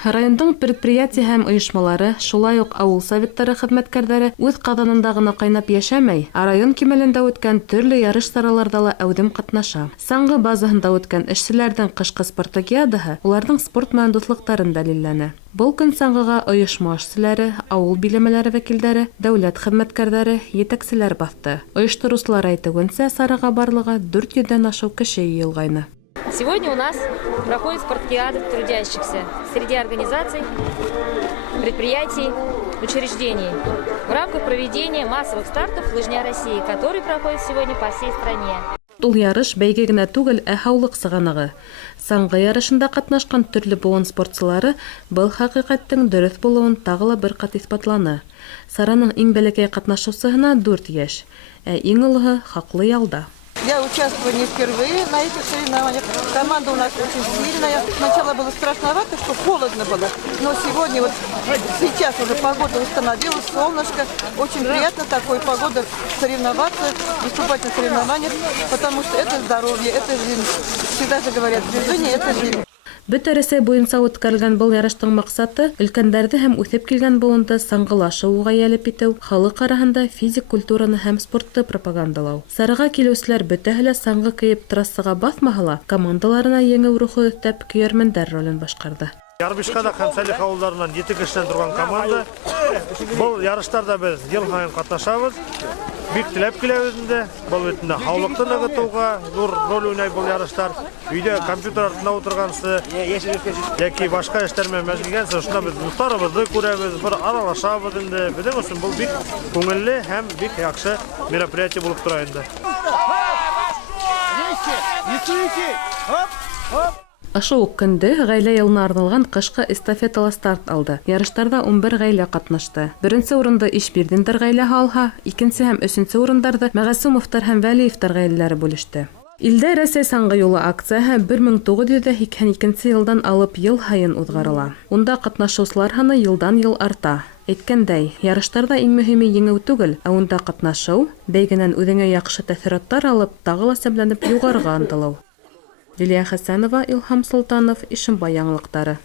Райондың предприятие һәм оешмалары, шулай ук авыл советтары хезмәткәрләре үз казанында гына кайнап яшәмәй, район кимәлендә үткән төрле ярыш сараларда ла әүдем катнаша. Саңгы базаһында үткән эшчеләрнең кышкы спартакиадаһы уларның спорт менән дуслыктарын дәлилләне. Бұл көн саңгыга оешма эшчеләре, авыл биләмәләре вәкилләре, дәүләт хезмәткәрләре, етәкчеләр басты. Оештыручылар әйтүенсә, сарага барлыгы 400-дән ашу кеше йыелгайны. Сегодня у нас проходит спартакиада трудящихся среди организаций, предприятий, учреждений в рамках проведения массовых стартов «Лыжня России», который проходит сегодня по всей стране. Ул ярыш бәйге генә түгел, ә һаулык сыганагы. Саңгы ярышында катнашкан төрле буын спортчылары был хакыйкатьтең дөрес булуын тагы ла бер кат исбатланы. Сараның иң бәләкәй катнашучысына 4 яшь, ә иң олыгы хаклы ялда. Я участвую не впервые на этих соревнованиях. Команда у нас очень сильная. Сначала было страшновато, что холодно было. Но сегодня, вот сейчас уже погода установилась, солнышко. Очень приятно такой погодой соревноваться, выступать на соревнованиях, потому что это здоровье, это жизнь. Всегда же говорят, движение – это жизнь. Бөтә Рәсәй буенча үткәрелгән был ярыштың максаты өлкәннәрне һәм үсеп килгән буынды саңгылашуга ялеп итү, халык араһында физик культураны һәм спортты пропагандалау. Сарыга килүчеләр бөтәһе лә саңгы киеп трассага басмаһа ла, командаларына еңү рухы өстәп көйәрмәндәр ролен башкарды. Ярбишкада һәм Сәлих авылларынан 7 кешедән торган команда. Бұл ярыштарда без ел һайын катнашабыз. Бик теләп киләбез инде. Бұл битендә һаулыкны ныгытуга зур роль уйнай бұл ярыштар. Өйдә компьютер артында утыргансы, яки башка эшләр белән мәшгулгәнсе, шунда без дусларыбызны күрәбез, бер аралашабыз инде. Безнең өчен бұл бик күңелле һәм бик яхшы мероприятие булып тора инде. Ашы ук көнде гаилә елына арналган кышкы эстафеталы старт алды. Ярыштарда 11 гаилә катнашты. Беренче урынды Ишбирдиндер гаиләһе алһа, икенче һәм өченче урыннарда Мәгасумовтар һәм Вәлиевтер гаиләләре бүлеште. Илдә Рәсәй саңгы юлы акцияһы 1982 елдан алып ел һайын узгарыла. Унда катнашучылар саны елдан-ел арта. Әйткәндәй, ярыштарда иң мөһиме еңү түгел, ә унда катнашу, бәйгенән үзеңә яхшы тәэсиратлар алып, тагы ла сәмләнеп югарыга ынтылу. Лилия Хәсәнова, Илһам Солтанов, Ишембай яңалыктары.